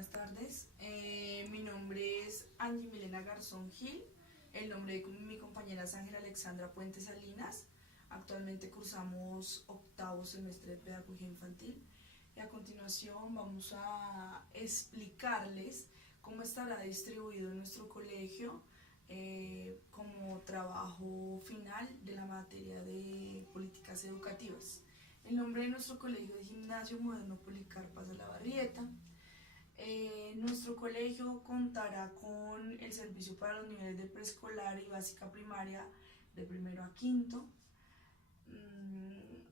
buenas tardes. Mi nombre es Angie Milena Garzón Gil. El nombre de mi compañera es Ángela Alexandra Puente Salinas. Actualmente cursamos octavo semestre de Pedagogía Infantil. Y a continuación vamos a explicarles cómo estará distribuido nuestro colegio como trabajo final de la materia de políticas educativas. El nombre de nuestro colegio es Gimnasio Moderno Policarpa Salabarrieta. Nuestro colegio contará con el servicio para los niveles de preescolar y básica primaria de primero a quinto.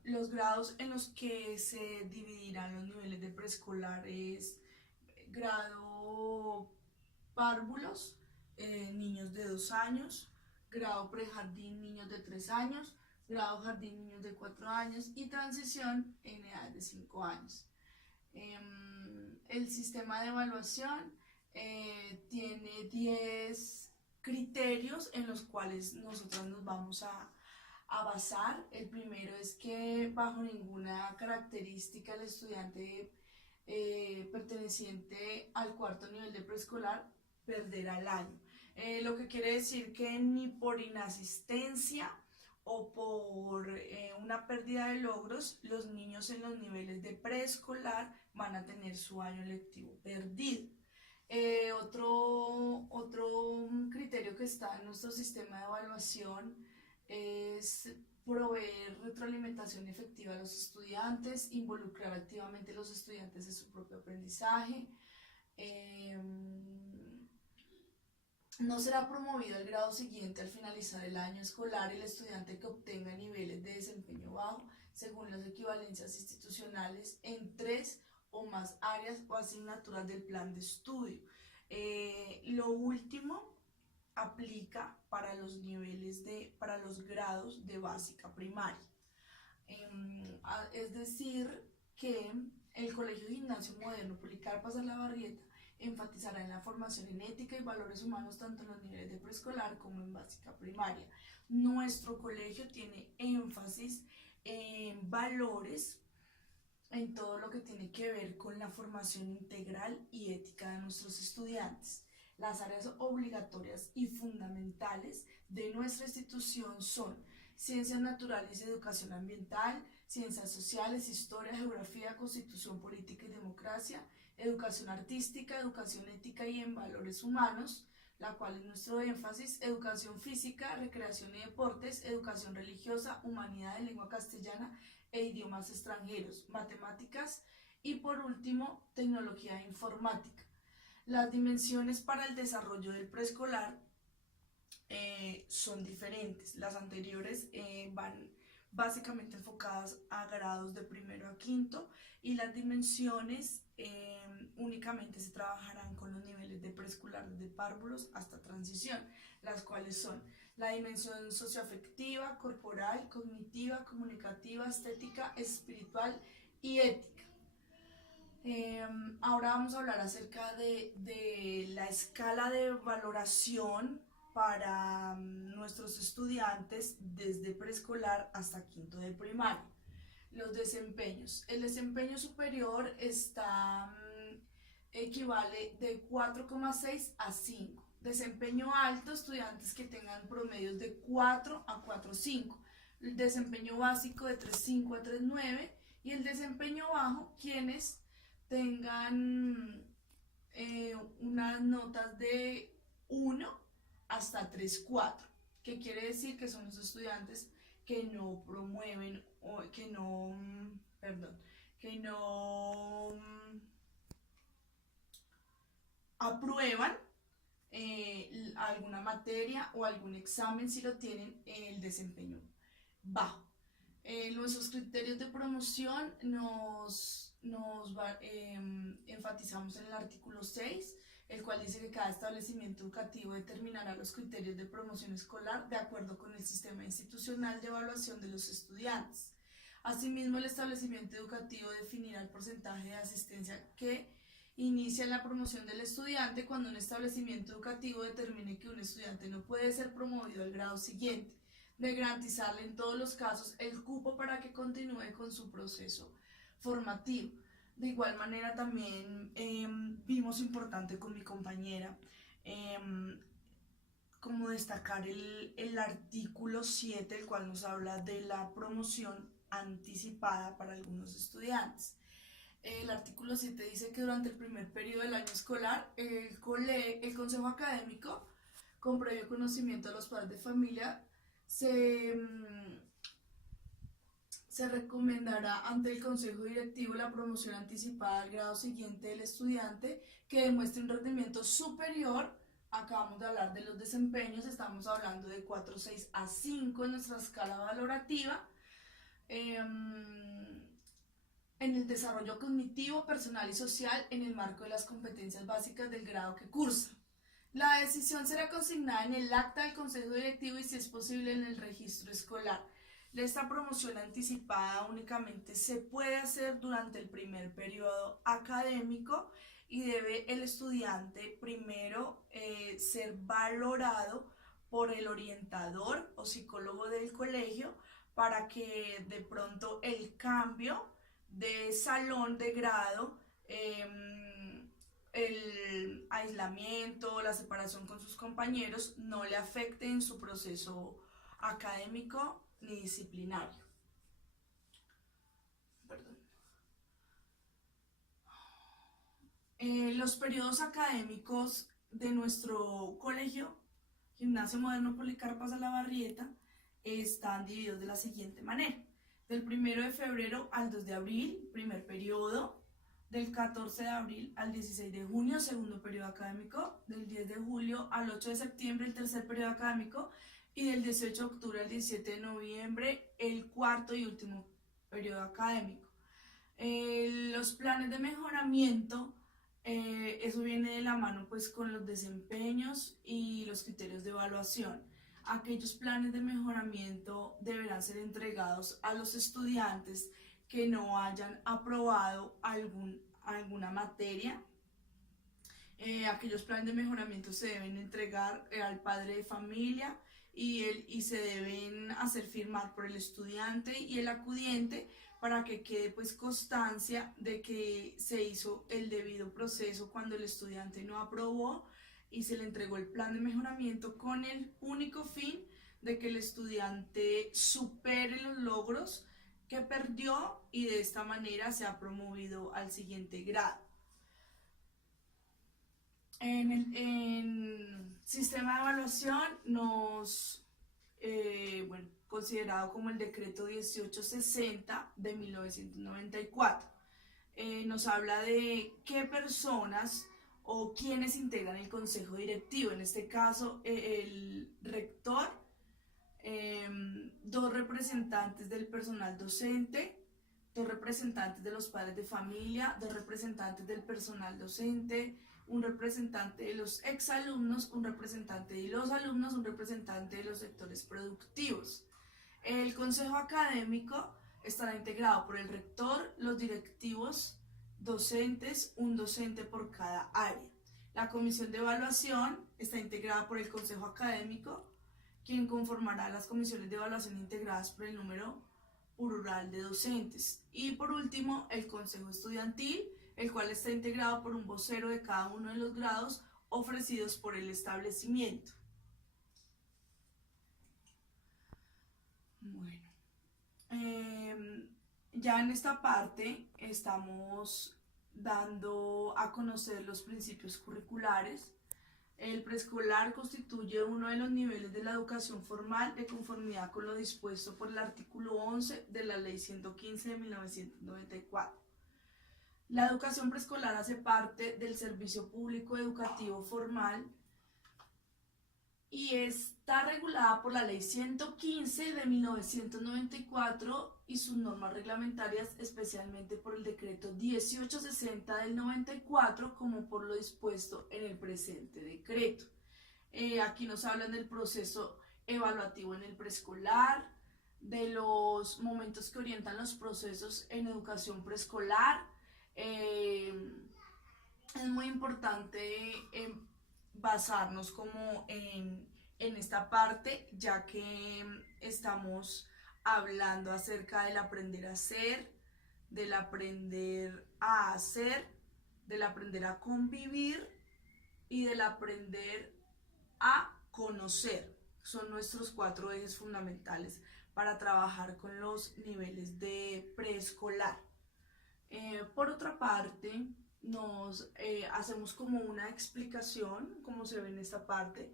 Los grados en los que se dividirán los niveles de preescolar es grado párvulos, niños de 2 años, grado prejardín, niños de 3 años, grado jardín, niños de 4 años y transición en edad de 5 años. El sistema de evaluación tiene 10 criterios en los cuales nosotros nos vamos a basar. El primero es que bajo ninguna característica el estudiante perteneciente al cuarto nivel de preescolar perderá el año. Lo que quiere decir que ni por inasistencia o por una pérdida de logros, los niños en los niveles de preescolar van a tener su año lectivo perdido. Otro criterio que está en nuestro sistema de evaluación es proveer retroalimentación efectiva a los estudiantes, involucrar activamente a los estudiantes en su propio aprendizaje. No será promovido el grado siguiente al finalizar el año escolar el estudiante que obtenga niveles de desempeño bajo según las equivalencias institucionales en 3 o más áreas o asignaturas del plan de estudio. Lo último aplica para los para los grados de básica primaria. Es decir, que el Colegio Gimnasio Moderno Policarpa Salabarrieta enfatizará en la formación en ética y valores humanos tanto en los niveles de preescolar como en básica primaria. Nuestro colegio tiene énfasis en valores, en todo lo que tiene que ver con la formación integral y ética de nuestros estudiantes. Las áreas obligatorias y fundamentales de nuestra institución son ciencias naturales y educación ambiental, ciencias sociales, historia, geografía, constitución política y democracia, educación artística, educación ética y en valores humanos, la cual es nuestro énfasis, educación física, recreación y deportes, educación religiosa, humanidad de lengua castellana e idiomas extranjeros, matemáticas y por último, tecnología e informática. Las dimensiones para el desarrollo del preescolar son diferentes. Las anteriores van básicamente enfocadas a grados de primero a quinto y las dimensiones únicamente se trabajarán con los niveles de preescolar desde párvulos hasta transición, las cuales son la dimensión socioafectiva, corporal, cognitiva, comunicativa, estética, espiritual y ética. Ahora vamos a hablar acerca de la escala de valoración para nuestros estudiantes desde preescolar hasta quinto de primaria. Los desempeños. El desempeño superior equivale de 4,6 a 5. Desempeño alto, estudiantes que tengan promedios de 4 a 4,5. El desempeño básico de 3,5 a 3,9. Y el desempeño bajo, quienes tengan unas notas de 1 hasta 3,4, que quiere decir que son los estudiantes que no promueven o que no aprueban alguna materia o algún examen si lo tienen en el desempeño bajo. Nuestros criterios de promoción enfatizamos en el artículo 6, el cual dice que cada establecimiento educativo determinará los criterios de promoción escolar de acuerdo con el sistema institucional de evaluación de los estudiantes. Asimismo, el establecimiento educativo definirá el porcentaje de asistencia que inicia la promoción del estudiante cuando un establecimiento educativo determine que un estudiante no puede ser promovido al grado siguiente, de garantizarle en todos los casos el cupo para que continúe con su proceso formativo. De igual manera también vimos importante con mi compañera, como destacar el artículo 7, el cual nos habla de la promoción anticipada para algunos estudiantes. El artículo 7 dice que durante el primer periodo del año escolar, el consejo académico, con previo conocimiento de los padres de familia, se recomendará ante el consejo directivo la promoción anticipada al grado siguiente del estudiante que demuestre un rendimiento superior. Acabamos de hablar de los desempeños, estamos hablando de 4, 6 a 5 en nuestra escala valorativa. En el desarrollo cognitivo, personal y social en el marco de las competencias básicas del grado que cursa. La decisión será consignada en el acta del consejo directivo y, si es posible, en el registro escolar. Esta promoción anticipada únicamente se puede hacer durante el primer periodo académico y debe el estudiante primero ser valorado por el orientador o psicólogo del colegio para que de pronto el cambio de salón de grado, el aislamiento, la separación con sus compañeros no le afecte en su proceso académico ni disciplinario. Perdón. Los periodos académicos de nuestro colegio, Gimnasio Moderno Policarpa Salabarrieta, están divididos de la siguiente manera. Del 1 de febrero al 2 de abril, primer periodo. Del 14 de abril al 16 de junio, segundo periodo académico. Del 10 de julio al 8 de septiembre, el tercer periodo académico. Y del 18 de octubre al 17 de noviembre, el cuarto y último periodo académico. Los planes de mejoramiento, eso viene de la mano pues con los desempeños y los criterios de evaluación. Aquellos planes de mejoramiento deberán ser entregados a los estudiantes que no hayan aprobado alguna materia. Aquellos planes de mejoramiento se deben entregar al padre de familia y se deben hacer firmar por el estudiante y el acudiente para que quede pues constancia de que se hizo el debido proceso cuando el estudiante no aprobó y se le entregó el plan de mejoramiento con el único fin de que el estudiante supere los logros que perdió y de esta manera se ha promovido al siguiente grado. En el sistema de evaluación considerado como el decreto 1860 de 1994, nos habla de qué personas o quiénes integran el consejo directivo. En este caso, el rector, 2 representantes del personal docente, 2 representantes de los padres de familia, 2 representantes del personal docente, un representante de los exalumnos, un representante de los alumnos, un representante de los sectores productivos. El consejo académico estará integrado por el rector, los directivos, docentes, un docente por cada área. La comisión de evaluación está integrada por el consejo académico, quien conformará las comisiones de evaluación integradas por el número plural de docentes. Y por último, el consejo estudiantil, el cual está integrado por un vocero de cada uno de los grados ofrecidos por el establecimiento. Bueno, ya en esta parte estamos dando a conocer los principios curriculares. El preescolar constituye uno de los niveles de la educación formal de conformidad con lo dispuesto por el artículo 11 de la Ley 115 de 1994. La educación preescolar hace parte del servicio público educativo formal y está regulada por la Ley 115 de 1994 y sus normas reglamentarias, especialmente por el decreto 1860 del 94, como por lo dispuesto en el presente decreto. Aquí nos hablan del proceso evaluativo en el preescolar, de los momentos que orientan los procesos en educación preescolar. Es muy importante basarnos como en esta parte, ya que estamos hablando acerca del aprender a ser, del aprender a hacer del aprender a convivir y del aprender a conocer. Son nuestros 4 ejes fundamentales para trabajar con los niveles de preescolar. Por otra parte, nos hacemos como una explicación, como se ve en esta parte,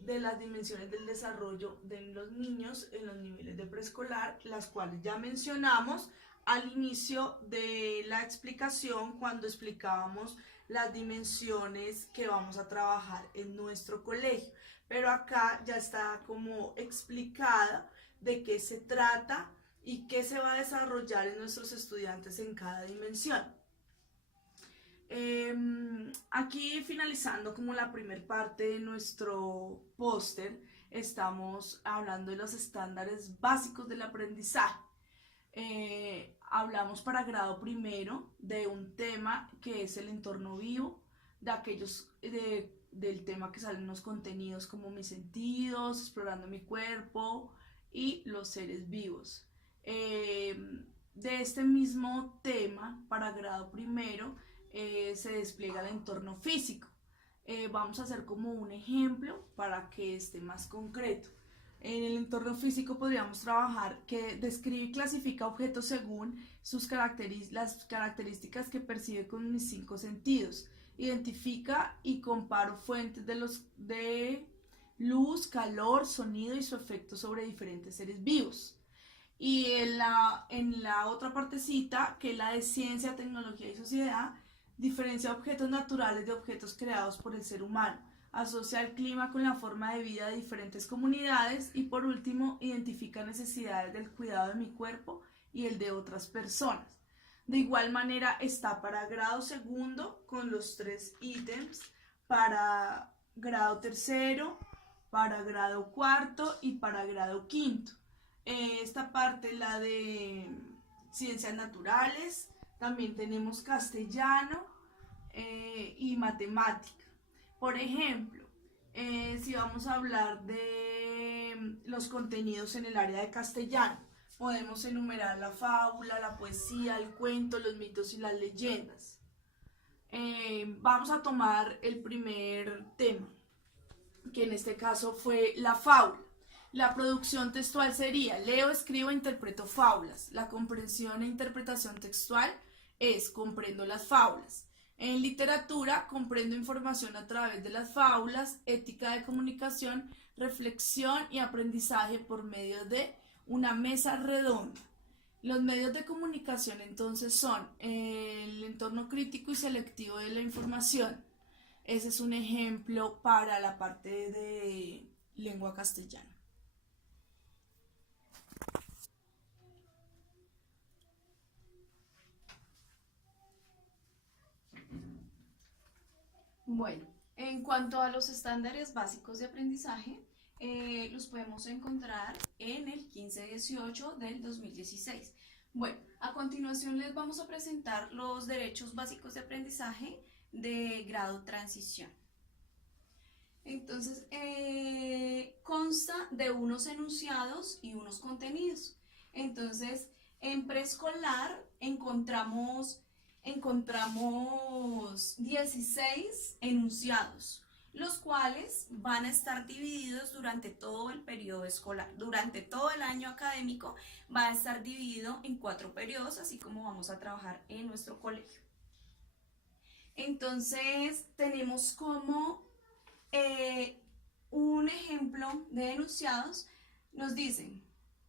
de las dimensiones del desarrollo de los niños en los niveles de preescolar, las cuales ya mencionamos al inicio de la explicación cuando explicábamos las dimensiones que vamos a trabajar en nuestro colegio. Pero acá ya está como explicada de qué se trata y qué se va a desarrollar en nuestros estudiantes en cada dimensión. Aquí finalizando como la primera parte de nuestro póster, estamos hablando de los estándares básicos del aprendizaje. Hablamos para grado primero de un tema que es el entorno vivo, de aquellos del tema que salen los contenidos como mis sentidos, explorando mi cuerpo y los seres vivos. De este mismo tema para grado primero se despliega el entorno físico. Vamos a hacer como un ejemplo para que esté más concreto. En el entorno físico podríamos trabajar que describe y clasifica objetos según las características que percibe con mis 5 sentidos. Identifica y comparo fuentes de luz, calor, sonido y su efecto sobre diferentes seres vivos. Y en la otra partecita, que es la de ciencia, tecnología y sociedad, diferencia objetos naturales de objetos creados por el ser humano. Asocia el clima con la forma de vida de diferentes comunidades y por último identifica necesidades del cuidado de mi cuerpo y el de otras personas. De igual manera está para grado segundo con los 3 ítems, para grado tercero, para grado cuarto y para grado quinto. Esta parte, la de ciencias naturales, también tenemos castellano y matemática. Por ejemplo, si vamos a hablar de los contenidos en el área de castellano, podemos enumerar la fábula, la poesía, el cuento, los mitos y las leyendas. Vamos a tomar el primer tema, que en este caso fue la fábula. La producción textual sería: leo, escribo, interpreto fábulas. La comprensión e interpretación textual es: comprendo las fábulas. En literatura, comprendo información a través de las fábulas, ética de comunicación, reflexión y aprendizaje por medio de una mesa redonda. Los medios de comunicación entonces son el entorno crítico y selectivo de la información. Ese es un ejemplo para la parte de lengua castellana. Bueno, en cuanto a los estándares básicos de aprendizaje, los podemos encontrar en el 1518 del 2016. Bueno, a continuación les vamos a presentar los derechos básicos de aprendizaje de grado transición. Entonces, consta de unos enunciados y unos contenidos. Entonces, en preescolar encontramos 16 enunciados, los cuales van a estar divididos durante todo el periodo escolar. Durante todo el año académico va a estar dividido en 4 periodos, así como vamos a trabajar en nuestro colegio. Entonces, tenemos como un ejemplo de enunciados. Nos dicen: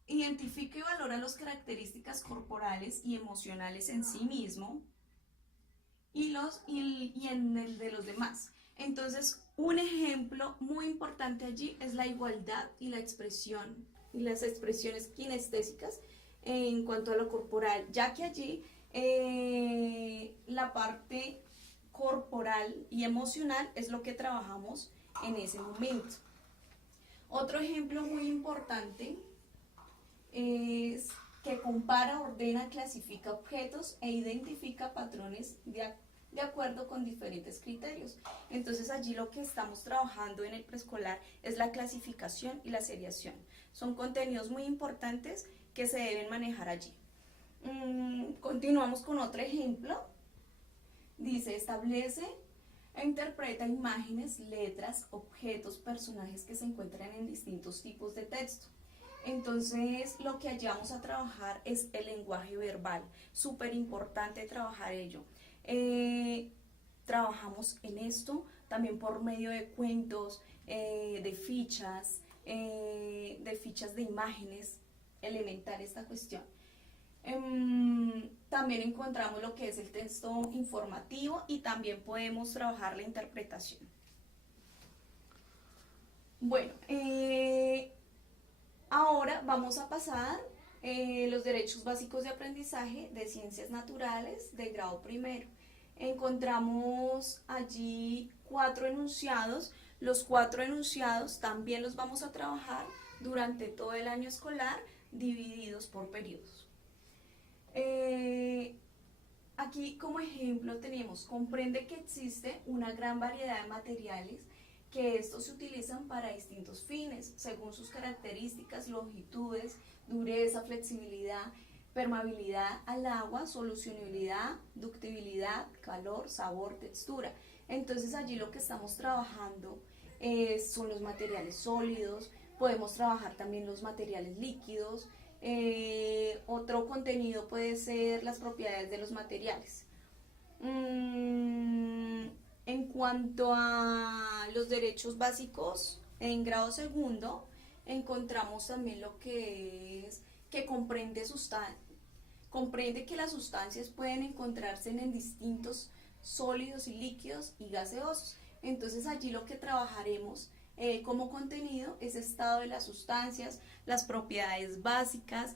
identifica y valora las características corporales y emocionales en sí mismo y en el de los demás. Entonces, un ejemplo muy importante allí es la igualdad y la expresión y las expresiones kinestésicas en cuanto a lo corporal, ya que allí la parte corporal y emocional es lo que trabajamos en ese momento. Otro ejemplo muy importante es que compara, ordena, clasifica objetos e identifica patrones de acuerdo con diferentes criterios. Entonces allí lo que estamos trabajando en el preescolar es la clasificación y la seriación. Son contenidos muy importantes que se deben manejar allí. Continuamos con otro ejemplo. dice, establece e interpreta imágenes, letras, objetos, personajes que se encuentran en distintos tipos de texto. Entonces, lo que allí vamos a trabajar es el lenguaje verbal. Súper importante trabajar ello. Trabajamos en esto también por medio de cuentos, de fichas de imágenes, elemental esta cuestión. También encontramos lo que es el texto informativo y también podemos trabajar la interpretación. Bueno, ahora vamos a pasar los derechos básicos de aprendizaje de ciencias naturales de grado primero. Encontramos allí 4 enunciados. Los 4 enunciados también los vamos a trabajar durante todo el año escolar, divididos por periodos. Aquí como ejemplo tenemos, comprende que existe una gran variedad de materiales que estos se utilizan para distintos fines, según sus características, longitudes, dureza, flexibilidad, permeabilidad al agua, solucionabilidad, ductibilidad, calor, sabor, textura. Entonces allí lo que estamos trabajando son los materiales sólidos, podemos trabajar también los materiales líquidos. Otro contenido puede ser las propiedades de los materiales. En cuanto a los derechos básicos en grado segundo, encontramos también lo que es que comprende que las sustancias pueden encontrarse en distintos sólidos y líquidos y gaseosos. Entonces allí lo que trabajaremos como contenido es estado de las sustancias, las propiedades básicas.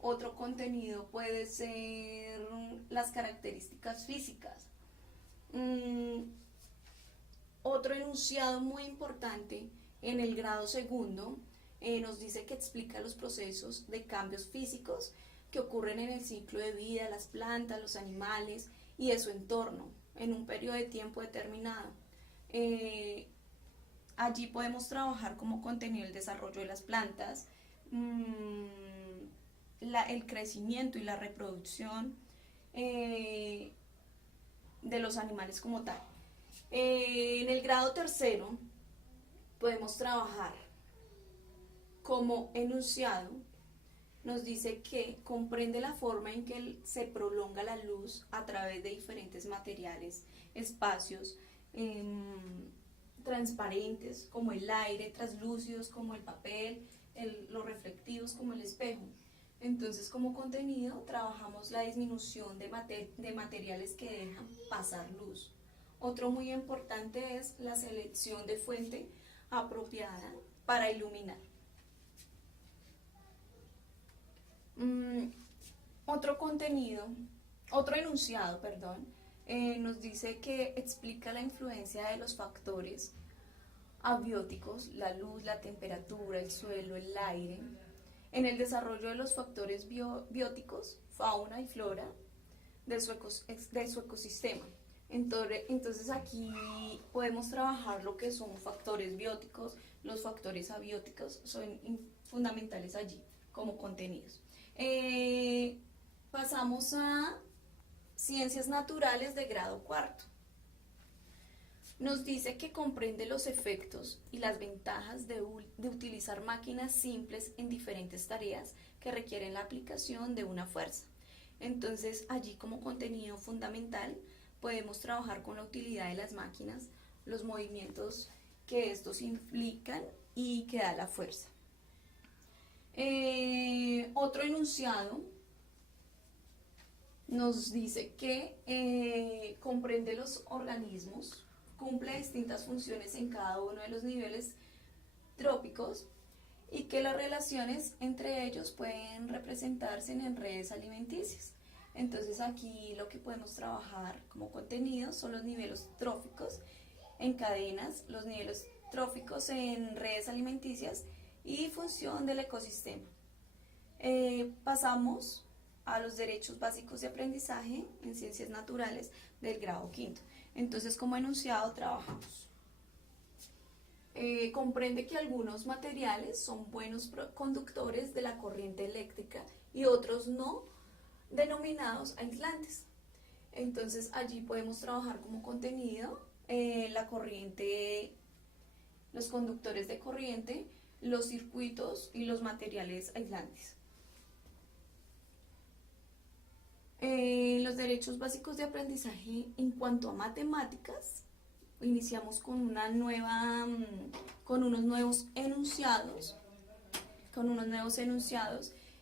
Otro contenido puede ser las características físicas. Otro enunciado muy importante en el grado segundo nos dice que explica los procesos de cambios físicos que ocurren en el ciclo de vida, las plantas, los animales y de su entorno en un periodo de tiempo determinado. Allí podemos trabajar como contenido el desarrollo de las plantas, el crecimiento y la reproducción de los animales como tal. En el grado tercero podemos trabajar como enunciado. Nos dice que comprende la forma en que se prolonga la luz a través de diferentes materiales, espacios transparentes como el aire, translúcidos como el papel, los reflectivos como el espejo. Entonces, como contenido trabajamos la disminución de materiales que dejan pasar luz. Otro muy importante es la selección de fuente apropiada para iluminar. Otro enunciado, nos dice que explica la influencia de los factores abióticos, la luz, la temperatura, el suelo, el aire, en el desarrollo de los factores bióticos, fauna y flora de su ecosistema. Entonces aquí podemos trabajar lo que son factores bióticos, los factores abióticos son fundamentales allí como contenidos. Pasamos a ciencias naturales de grado cuarto. Nos dice que comprende los efectos y las ventajas de utilizar máquinas simples en diferentes tareas que requieren la aplicación de una fuerza. Entonces allí como contenido fundamental podemos trabajar con la utilidad de las máquinas, los movimientos que estos implican y que da la fuerza. Otro enunciado nos dice que comprende los organismos, cumple distintas funciones en cada uno de los niveles trópicos y que las relaciones entre ellos pueden representarse en redes alimenticias. Entonces aquí lo que podemos trabajar como contenido son los niveles tróficos en cadenas, los niveles tróficos en redes alimenticias y función del ecosistema. Pasamos a los derechos básicos de aprendizaje en ciencias naturales del grado quinto. Entonces, como enunciado trabajamos. Comprende que algunos materiales son buenos conductores de la corriente eléctrica y otros no, denominados aislantes. Entonces allí podemos trabajar como contenido la corriente, los conductores de corriente, los circuitos y los materiales aislantes. Los derechos básicos de aprendizaje en cuanto a matemáticas, iniciamos con una nueva, con unos nuevos enunciados,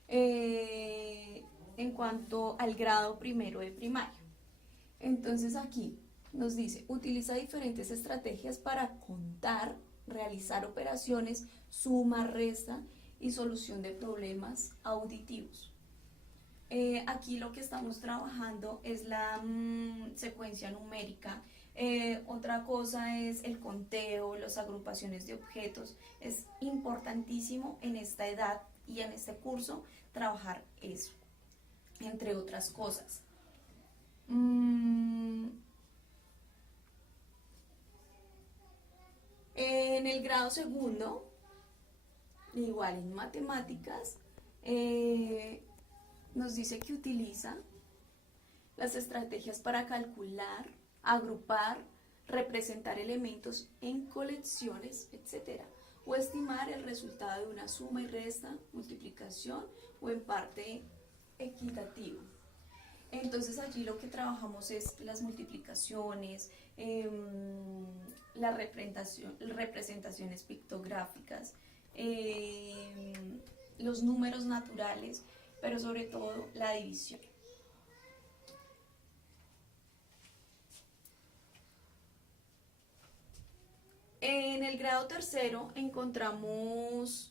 en cuanto al grado primero de primaria. Entonces aquí nos dice, utiliza diferentes estrategias para contar, realizar operaciones, suma, resta y solución de problemas auditivos. Aquí lo que estamos trabajando es la secuencia numérica. Otra cosa es el conteo, las agrupaciones de objetos. Es importantísimo en esta edad y en este curso trabajar eso, entre otras cosas. En el grado segundo, igual en matemáticas, nos dice que utiliza las estrategias para calcular, agrupar, representar elementos en colecciones, etc. O estimar el resultado de una suma y resta, multiplicación o en parte equitativa. Entonces allí lo que trabajamos es las multiplicaciones, las representaciones pictográficas, los números naturales, pero sobre todo la división. En el grado tercero encontramos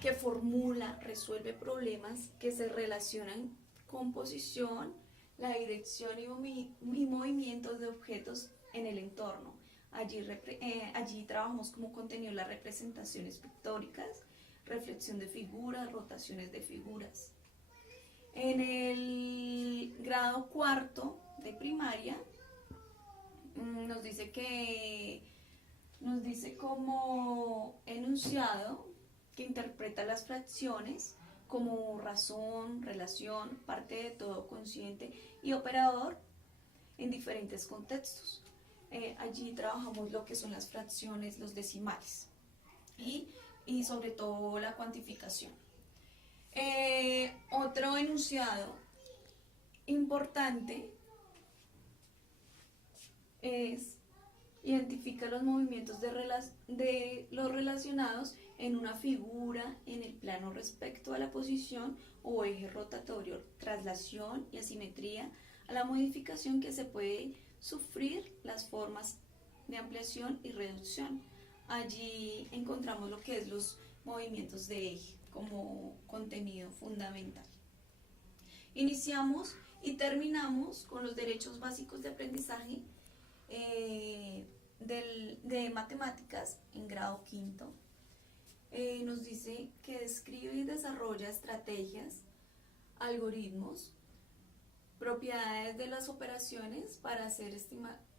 que formula, resuelve problemas que se relacionan con posición, la dirección y movimientos de objetos en el entorno. Allí trabajamos como contenido las representaciones pictóricas, reflexión de figuras, rotaciones de figuras. En el grado cuarto de primaria nos dice como enunciado que interpreta las fracciones como razón, relación, parte de todo consciente y operador en diferentes contextos. Allí trabajamos lo que son las fracciones, los decimales y sobre todo la cuantificación. Otro enunciado importante es identifica los movimientos de los relacionados en una figura en el plano respecto a la posición o eje rotatorio, traslación y asimetría, a la modificación que se puede sufrir las formas de ampliación y reducción. Allí encontramos lo que es los movimientos de eje como contenido fundamental. Iniciamos y terminamos con los derechos básicos de aprendizaje de matemáticas en grado quinto. Nos dice que describe y desarrolla estrategias, algoritmos, propiedades de las operaciones para hacer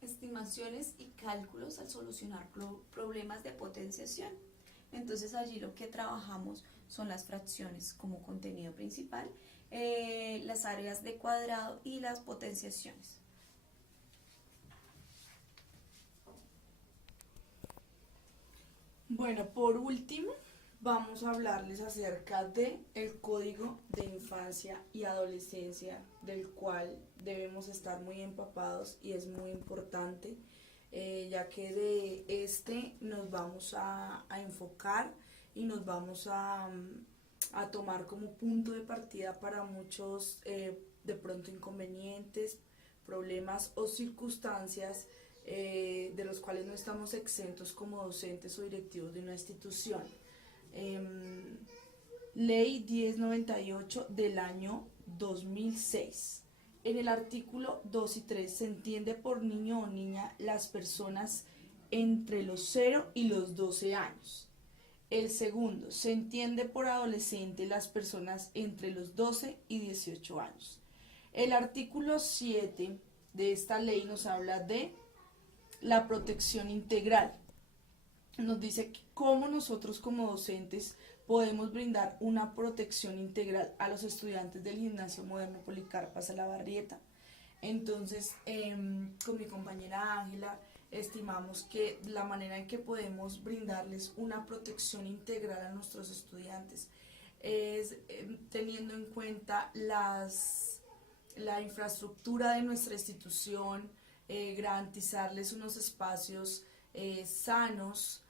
estimaciones y cálculos al solucionar problemas de potenciación. Entonces allí lo que trabajamos son las fracciones como contenido principal, las áreas de cuadrado y las potenciaciones. Bueno, por último, vamos a hablarles acerca de el Código de Infancia y Adolescencia, del cual debemos estar muy empapados y es muy importante, ya que de este nos vamos a enfocar y nos vamos a tomar como punto de partida para muchos de pronto inconvenientes, problemas o circunstancias de los cuales no estamos exentos como docentes o directivos de una institución. Ley 1098 del año 2006. En el artículo 2 y 3 se entiende por niño o niña las personas entre los 0 y los 12 años. El segundo, se entiende por adolescente las personas entre los 12 y 18 años. El artículo 7 de esta ley nos habla de la protección integral. Nos dice cómo nosotros como docentes podemos brindar una protección integral a los estudiantes del Gimnasio Moderno Policarpa Salabarrieta. Entonces, con mi compañera Ángela, estimamos que la manera en que podemos brindarles una protección integral a nuestros estudiantes es teniendo en cuenta la infraestructura de nuestra institución, garantizarles unos espacios sanos,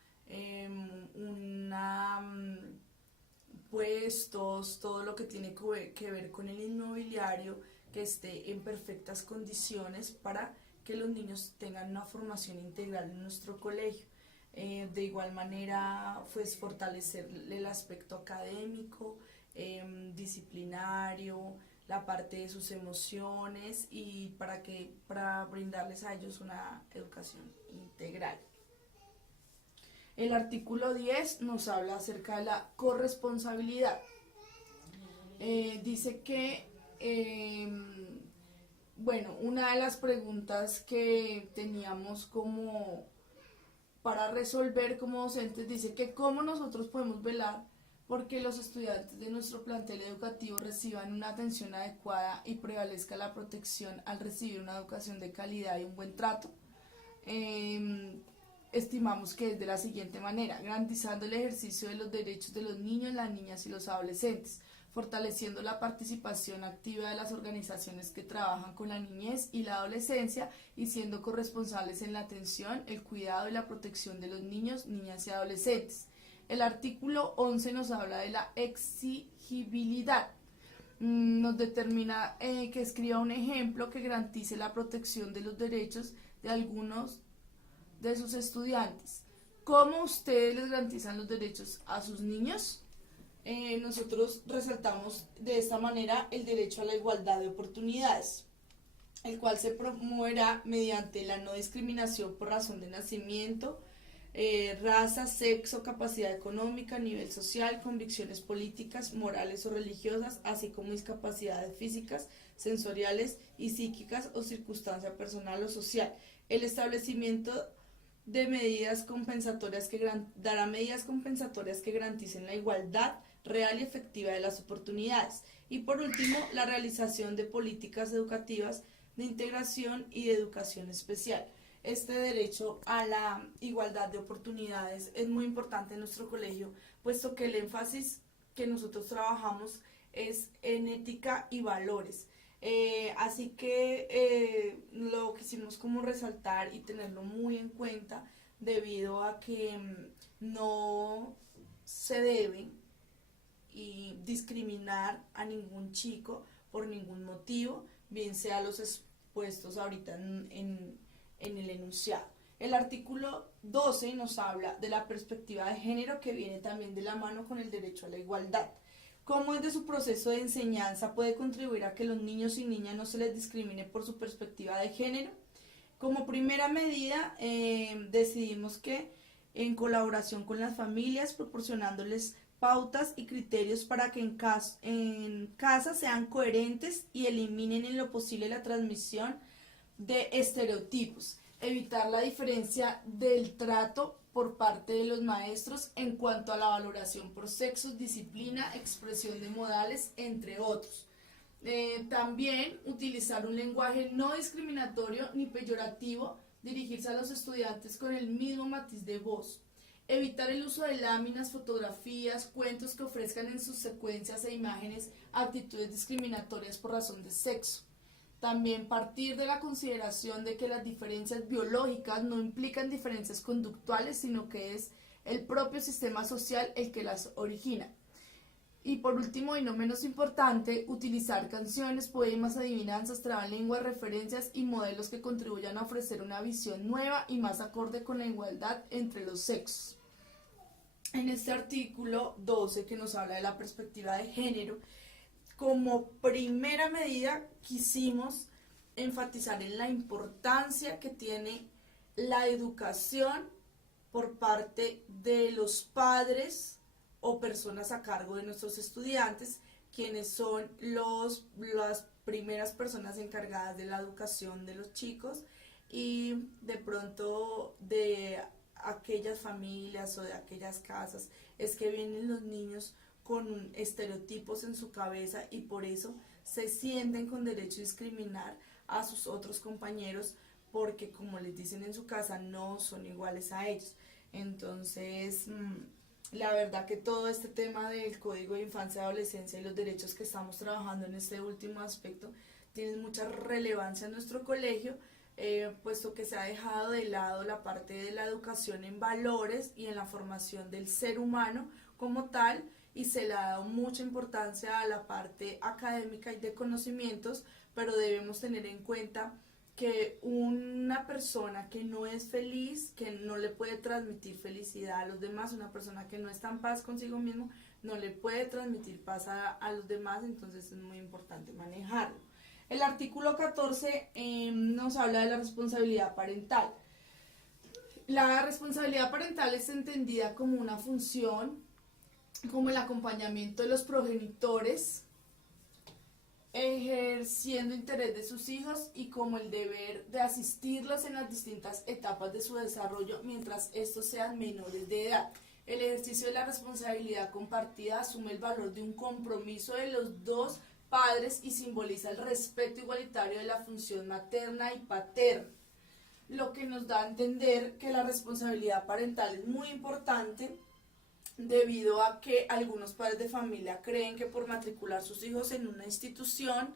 puestos, todo lo que tiene que ver con el inmobiliario, que esté en perfectas condiciones para que los niños tengan una formación integral en nuestro colegio. De igual manera, pues fortalecer el aspecto académico, disciplinario, la parte de sus emociones y para brindarles a ellos una educación integral. El artículo 10 nos habla acerca de la corresponsabilidad. Dice que una de las preguntas que teníamos como para resolver como docentes dice que cómo nosotros podemos velar porque los estudiantes de nuestro plantel educativo reciban una atención adecuada y prevalezca la protección al recibir una educación de calidad y un buen trato. Estimamos que es de la siguiente manera: garantizando el ejercicio de los derechos de los niños, las niñas y los adolescentes, fortaleciendo la participación activa de las organizaciones que trabajan con la niñez y la adolescencia y siendo corresponsables en la atención, el cuidado y la protección de los niños, niñas y adolescentes. El artículo 11 nos habla de la exigibilidad. Nos determina que escriba un ejemplo que garantice la protección de los derechos de algunos de sus estudiantes. ¿Cómo ustedes les garantizan los derechos a sus niños? Nosotros resaltamos de esta manera el derecho a la igualdad de oportunidades, el cual se promoverá mediante la no discriminación por razón de nacimiento, raza, sexo, capacidad económica, nivel social, convicciones políticas, morales o religiosas, así como discapacidades físicas, sensoriales y psíquicas o circunstancia personal o social. El establecimiento de medidas compensatorias dará medidas compensatorias que garanticen la igualdad real y efectiva de las oportunidades. Y por último, la realización de políticas educativas de integración y de educación especial. Este derecho a la igualdad de oportunidades es muy importante en nuestro colegio, puesto que el énfasis que nosotros trabajamos es en ética y valores. Así que lo quisimos como resaltar y tenerlo muy en cuenta debido a que no se debe discriminar a ningún chico por ningún motivo, bien sea los expuestos ahorita en el enunciado. El artículo 12 nos habla de la perspectiva de género, que viene también de la mano con el derecho a la igualdad. Cómo desde su proceso de enseñanza puede contribuir a que los niños y niñas no se les discrimine por su perspectiva de género. Como primera medida, decidimos que en colaboración con las familias, proporcionándoles pautas y criterios para que en casa sean coherentes y eliminen en lo posible la transmisión de estereotipos, evitar la diferencia del trato por parte de los maestros en cuanto a la valoración por sexos, disciplina, expresión de modales, entre otros. También utilizar un lenguaje no discriminatorio ni peyorativo, dirigirse a los estudiantes con el mismo matiz de voz. Evitar el uso de láminas, fotografías, cuentos que ofrezcan en sus secuencias e imágenes actitudes discriminatorias por razón de sexo. También partir de la consideración de que las diferencias biológicas no implican diferencias conductuales, sino que es el propio sistema social el que las origina. Y por último, y no menos importante, utilizar canciones, poemas, adivinanzas, trabalenguas, referencias y modelos que contribuyan a ofrecer una visión nueva y más acorde con la igualdad entre los sexos. En este artículo 12, que nos habla de la perspectiva de género, como primera medida quisimos enfatizar en la importancia que tiene la educación por parte de los padres o personas a cargo de nuestros estudiantes, quienes son las primeras personas encargadas de la educación de los chicos y de pronto de aquellas familias o de aquellas casas es que vienen los niños con estereotipos en su cabeza y por eso se sienten con derecho a discriminar a sus otros compañeros porque, como les dicen en su casa, no son iguales a ellos. Entonces, la verdad que todo este tema del Código de Infancia y Adolescencia y los derechos que estamos trabajando en este último aspecto tienen mucha relevancia en nuestro colegio, puesto que se ha dejado de lado la parte de la educación en valores y en la formación del ser humano como tal, y se le ha dado mucha importancia a la parte académica y de conocimientos, pero debemos tener en cuenta que una persona que no es feliz, que no le puede transmitir felicidad a los demás, una persona que no está en paz consigo mismo, no le puede transmitir paz a los demás, entonces es muy importante manejarlo. El artículo 14 nos habla de la responsabilidad parental. La responsabilidad parental es entendida como una función, como el acompañamiento de los progenitores, ejerciendo interés de sus hijos y como el deber de asistirlos en las distintas etapas de su desarrollo mientras estos sean menores de edad. El ejercicio de la responsabilidad compartida asume el valor de un compromiso de los dos padres y simboliza el respeto igualitario de la función materna y paterna, lo que nos da a entender que la responsabilidad parental es muy importante debido a que algunos padres de familia creen que por matricular sus hijos en una institución,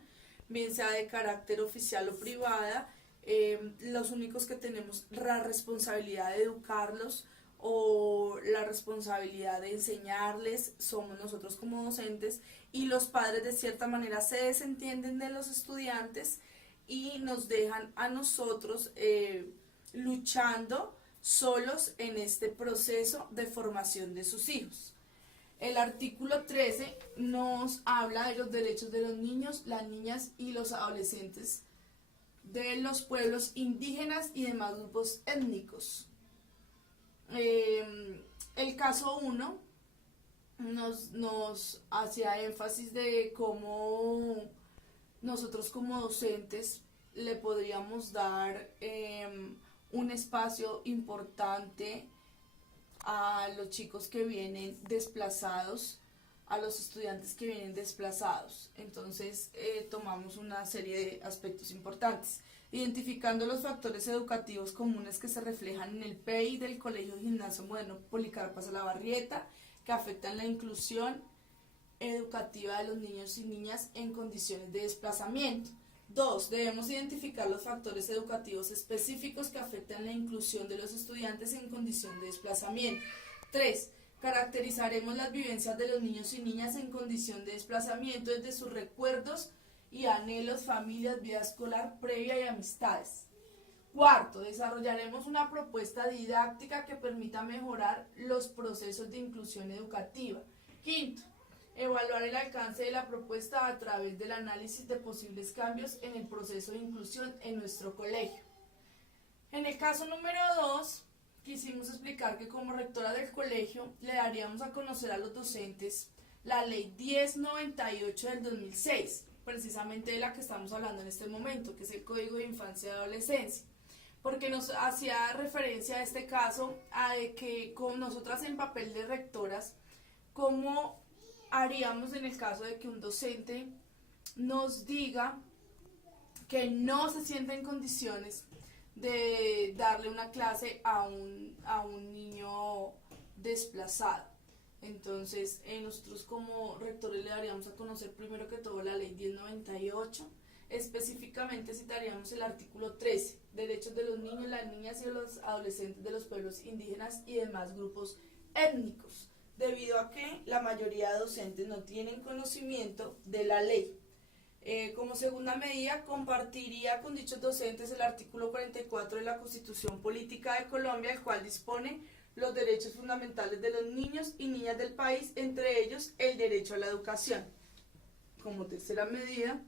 bien sea de carácter oficial o privada, los únicos que tenemos la responsabilidad de educarlos o la responsabilidad de enseñarles somos nosotros como docentes, y los padres de cierta manera se desentienden de los estudiantes y nos dejan a nosotros luchando solos en este proceso de formación de sus hijos. El artículo 13 nos habla de los derechos de los niños, las niñas y los adolescentes de los pueblos indígenas y demás grupos étnicos. El caso 1 nos hacía énfasis de cómo nosotros como docentes le podríamos dar un espacio importante a los chicos que vienen desplazados, a los estudiantes que vienen desplazados. Entonces tomamos una serie de aspectos importantes, identificando los factores educativos comunes que se reflejan en el PEI del Colegio Gimnasio Moderno Policarpa Salabarrieta, que afectan la inclusión educativa de los niños y niñas en condiciones de desplazamiento. 2. Debemos identificar los factores educativos específicos que afectan la inclusión de los estudiantes en condición de desplazamiento. 3. Caracterizaremos las vivencias de los niños y niñas en condición de desplazamiento desde sus recuerdos y anhelos, familias, vida escolar previa y amistades. 4. Desarrollaremos una propuesta didáctica que permita mejorar los procesos de inclusión educativa. 5. Evaluar el alcance de la propuesta a través del análisis de posibles cambios en el proceso de inclusión en nuestro colegio. En el caso número 2, quisimos explicar que como rectora del colegio le daríamos a conocer a los docentes la ley 1098 del 2006, precisamente de la que estamos hablando en este momento, que es el Código de Infancia y Adolescencia, porque nos hacía referencia a este caso a que con nosotras en papel de rectoras, cómo haríamos en el caso de que un docente nos diga que no se siente en condiciones de darle una clase a un niño desplazado. Entonces, nosotros como rectores le daríamos a conocer primero que todo la ley 1098, específicamente citaríamos el artículo 13, derechos de los niños, las niñas y los adolescentes de los pueblos indígenas y demás grupos étnicos, debido a que la mayoría de docentes no tienen conocimiento de la ley. Como segunda medida, compartiría con dichos docentes el artículo 44 de la Constitución Política de Colombia, el cual dispone los derechos fundamentales de los niños y niñas del país, entre ellos el derecho a la educación. Como tercera medida,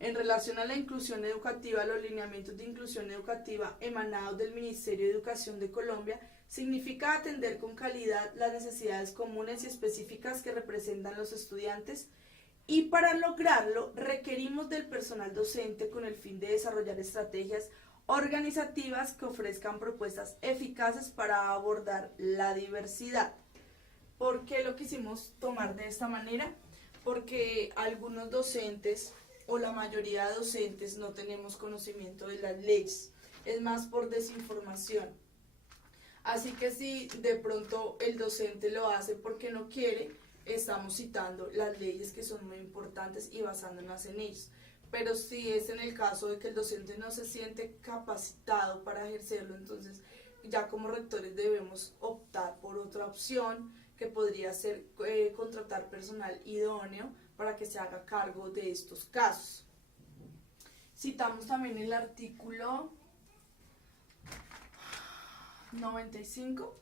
en relación a la inclusión educativa, los lineamientos de inclusión educativa emanados del Ministerio de Educación de Colombia significa atender con calidad las necesidades comunes y específicas que representan los estudiantes, y para lograrlo requerimos del personal docente con el fin de desarrollar estrategias organizativas que ofrezcan propuestas eficaces para abordar la diversidad. ¿Por qué lo quisimos tomar de esta manera? Porque algunos docentes o la mayoría de docentes no tenemos conocimiento de las leyes, es más por desinformación. Así que si de pronto el docente lo hace porque no quiere, estamos citando las leyes que son muy importantes y basándonos en ellas. Pero si es en el caso de que el docente no se siente capacitado para ejercerlo, entonces ya como rectores debemos optar por otra opción que podría ser contratar personal idóneo para que se haga cargo de estos casos. Citamos también el artículo 95,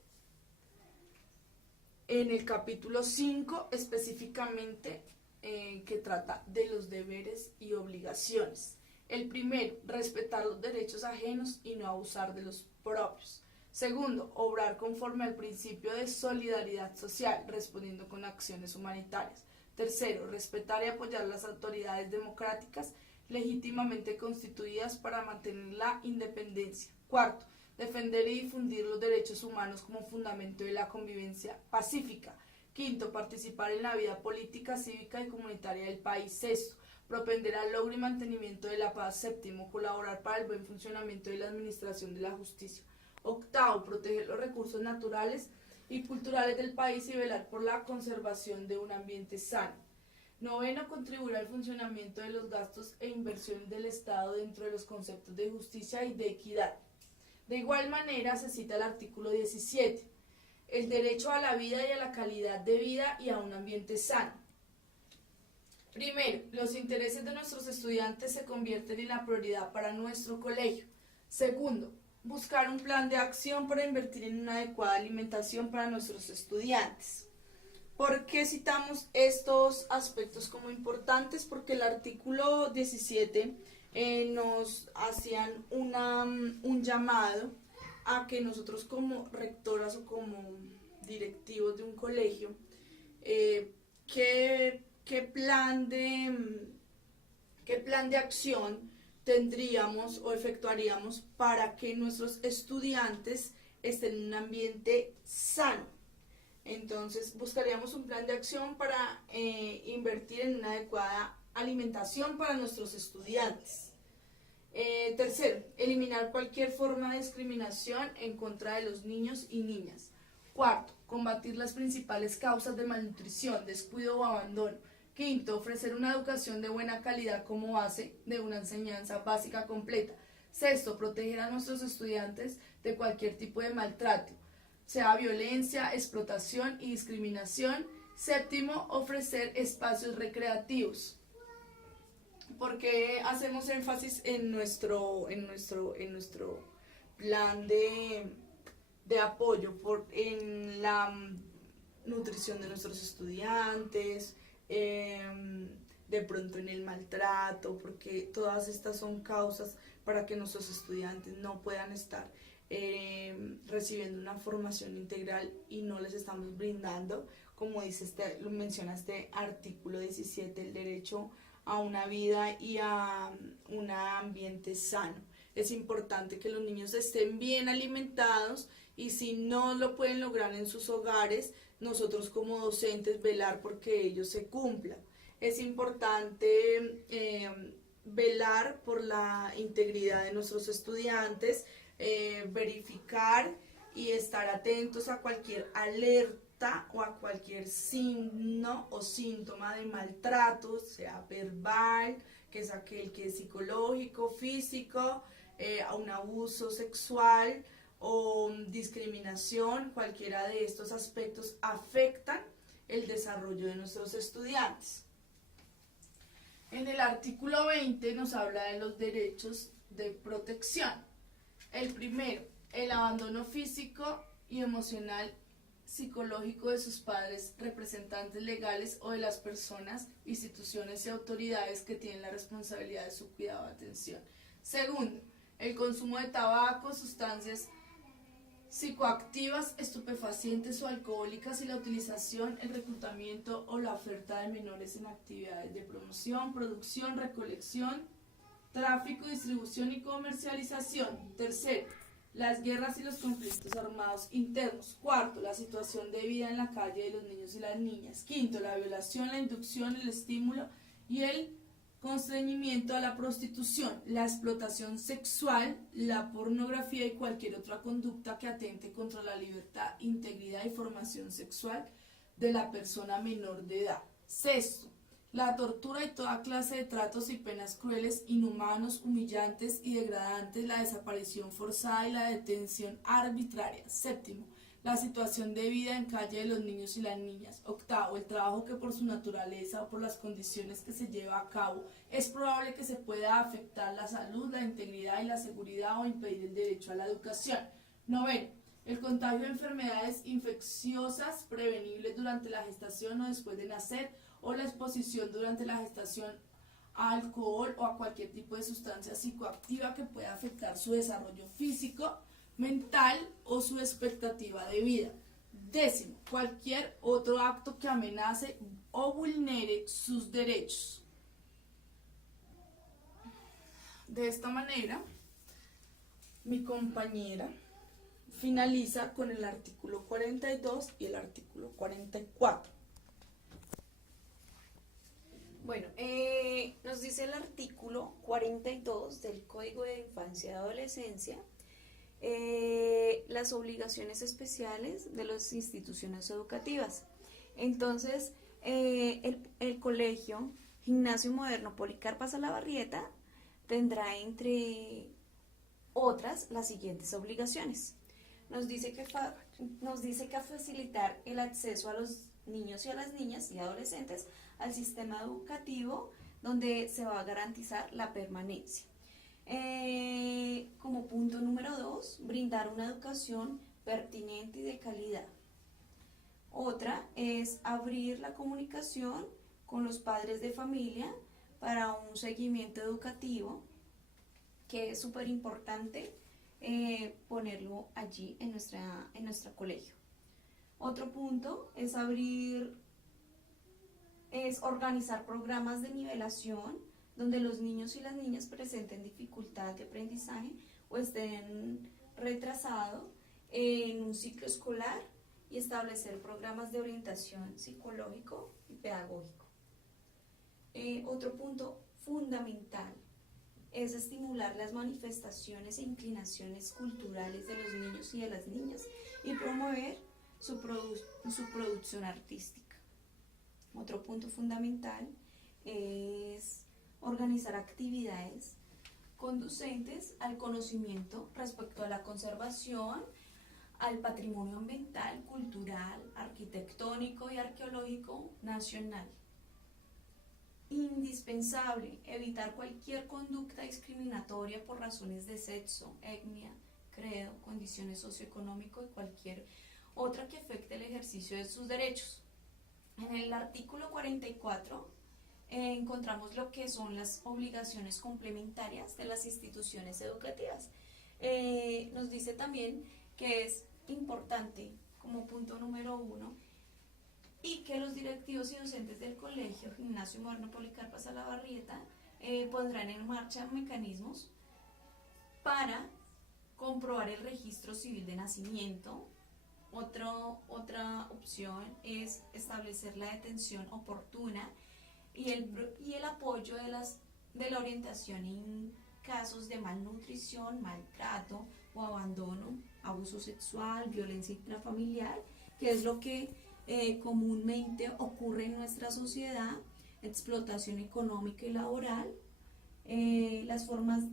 en el capítulo 5 específicamente, que trata de los deberes y obligaciones. El primero, respetar los derechos ajenos y no abusar de los propios. Segundo, obrar conforme al principio de solidaridad social, respondiendo con acciones humanitarias. Tercero, respetar y apoyar las autoridades democráticas legítimamente constituidas para mantener la independencia. Cuarto, defender y difundir los derechos humanos como fundamento de la convivencia pacífica. Quinto, participar en la vida política, cívica y comunitaria del país. Sexto, propender al logro y mantenimiento de la paz. Séptimo, colaborar para el buen funcionamiento de la administración de la justicia. Octavo, proteger los recursos naturales y culturales del país y velar por la conservación de un ambiente sano. Noveno, contribuir al funcionamiento de los gastos e inversiones del Estado dentro de los conceptos de justicia y de equidad. De igual manera, se cita el artículo 17, el derecho a la vida y a la calidad de vida y a un ambiente sano. Primero, los intereses de nuestros estudiantes se convierten en la prioridad para nuestro colegio. Segundo, buscar un plan de acción para invertir en una adecuada alimentación para nuestros estudiantes. ¿Por qué citamos estos aspectos como importantes? Porque el artículo 17 nos hacían un llamado a que nosotros como rectoras o como directivos de un colegio, ¿qué plan de acción tendríamos o efectuaríamos para que nuestros estudiantes estén en un ambiente sano? Entonces buscaríamos un plan de acción para invertir en una adecuada alimentación para nuestros estudiantes. Tercero, eliminar cualquier forma de discriminación en contra de los niños y niñas. Cuarto, combatir las principales causas de malnutrición, descuido o abandono. Quinto, ofrecer una educación de buena calidad como base de una enseñanza básica completa. Sexto, proteger a nuestros estudiantes de cualquier tipo de maltrato, sea violencia, explotación y discriminación. Séptimo, ofrecer espacios recreativos. ¿Por qué hacemos énfasis en nuestro plan de apoyo en la nutrición de nuestros estudiantes, de pronto en el maltrato? Porque todas estas son causas para que nuestros estudiantes no puedan estar recibiendo una formación integral y no les estamos brindando, como dice lo menciona este artículo 17, el derecho a una vida y a un ambiente sano. Es importante que los niños estén bien alimentados y si no lo pueden lograr en sus hogares, nosotros como docentes velar porque ellos se cumplan. Es importante velar por la integridad de nuestros estudiantes, verificar y estar atentos a cualquier alerta o a cualquier signo o síntoma de maltrato, sea verbal, que es aquel que es psicológico, físico, a un abuso sexual o discriminación. Cualquiera de estos aspectos afectan el desarrollo de nuestros estudiantes. En el artículo 20 nos habla de los derechos de protección. El primero, el abandono físico y emocional psicológico de sus padres, representantes legales o de las personas, instituciones y autoridades que tienen la responsabilidad de su cuidado y atención. Segundo, el consumo de tabaco, sustancias psicoactivas, estupefacientes o alcohólicas y la utilización, el reclutamiento o la oferta de menores en actividades de promoción, producción, recolección Tráfico, distribución y comercialización. Tercero, las guerras y los conflictos armados internos. Cuarto, la situación de vida en la calle de los niños y las niñas. Quinto, la violación, la inducción, el estímulo y el constreñimiento a la prostitución, la explotación sexual, la pornografía y cualquier otra conducta que atente contra la libertad, integridad y formación sexual de la persona menor de edad. Sexto, la tortura y toda clase de tratos y penas crueles, inhumanos, humillantes y degradantes, la desaparición forzada y la detención arbitraria. Séptimo, la situación de vida en calle de los niños y las niñas. Octavo, el trabajo que por su naturaleza o por las condiciones que se lleva a cabo es probable que se pueda afectar la salud, la integridad y la seguridad o impedir el derecho a la educación. Noveno, el contagio de enfermedades infecciosas prevenibles durante la gestación o después de nacer, o la exposición durante la gestación a alcohol o a cualquier tipo de sustancia psicoactiva que pueda afectar su desarrollo físico, mental o su expectativa de vida. Décimo, cualquier otro acto que amenace o vulnere sus derechos. De esta manera, mi compañera finaliza con el artículo 42 y el artículo 44. Bueno, nos dice el artículo 42 del Código de Infancia y Adolescencia las obligaciones especiales de las instituciones educativas. Entonces, el colegio Gimnasio Moderno Policarpa Salabarrieta tendrá entre otras las siguientes obligaciones. Nos dice que a facilitar el acceso a los niños y a las niñas y adolescentes al sistema educativo donde se va a garantizar la permanencia. Como punto número 2, brindar una educación pertinente y de calidad. Otra es abrir la comunicación con los padres de familia para un seguimiento educativo, que es súper importante ponerlo allí en nuestro colegio. Otro punto es organizar programas de nivelación donde los niños y las niñas presenten dificultad de aprendizaje o estén retrasados en un ciclo escolar y establecer programas de orientación psicológico y pedagógico. Otro punto fundamental es estimular las manifestaciones e inclinaciones culturales de los niños y de las niñas y promover su producción artística. Otro punto fundamental es organizar actividades conducentes al conocimiento respecto a la conservación, al patrimonio ambiental, cultural, arquitectónico y arqueológico nacional. Indispensable evitar cualquier conducta discriminatoria por razones de sexo, etnia, credo, condiciones socioeconómicas y cualquier otra que afecte el ejercicio de sus derechos. En el artículo 44 encontramos lo que son las obligaciones complementarias de las instituciones educativas. Nos dice también que es importante, como punto número 1, y que los directivos y docentes del Colegio Gimnasio Moderno Policarpa Salabarrieta pondrán en marcha mecanismos para comprobar el registro civil de nacimiento. Otra opción es establecer la detención oportuna y el apoyo de la orientación en casos de malnutrición, maltrato o abandono, abuso sexual, violencia intrafamiliar, que es lo que comúnmente ocurre en nuestra sociedad, explotación económica y laboral, las formas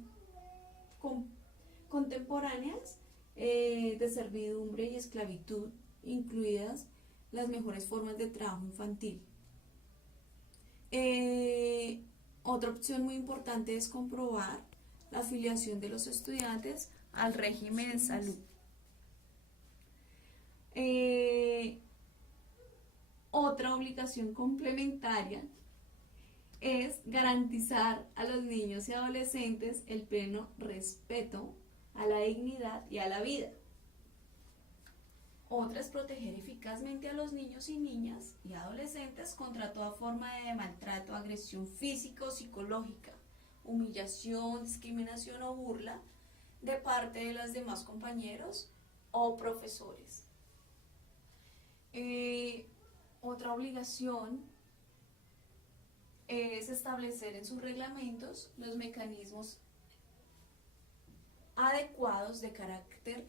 contemporáneas de servidumbre y esclavitud, incluidas las mejores formas de trabajo infantil. Otra opción muy importante es comprobar la afiliación de los estudiantes al régimen de salud. Otra obligación complementaria es garantizar a los niños y adolescentes el pleno respeto a la dignidad y a la vida. Otra es proteger eficazmente a los niños y niñas y adolescentes contra toda forma de maltrato, agresión física o psicológica humillación, discriminación o burla de parte de los demás compañeros o profesores. Otra obligación es establecer en sus reglamentos los mecanismos adecuados de carácter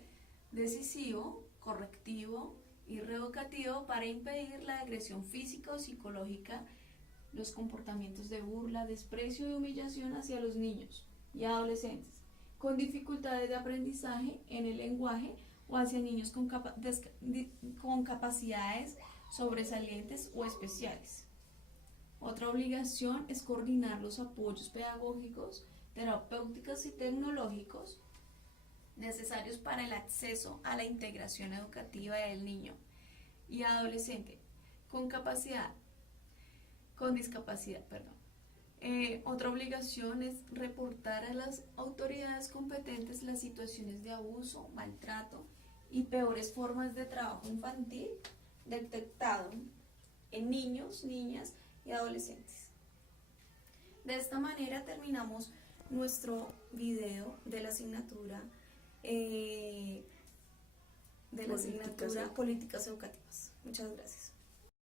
decisivo, correctivo y reeducativo para impedir la agresión física o psicológica, los comportamientos de burla, desprecio y humillación hacia los niños y adolescentes con dificultades de aprendizaje en el lenguaje o hacia niños con capacidades sobresalientes o especiales. Otra obligación es coordinar los apoyos pedagógicos, terapéuticos y tecnológicos necesarios para el acceso a la integración educativa del niño y adolescente con discapacidad. Otra obligación es reportar a las autoridades competentes las situaciones de abuso, maltrato y peores formas de trabajo infantil detectado en niños, niñas y adolescentes. De esta manera terminamos nuestro video de la asignatura Políticas Educativas. Muchas gracias.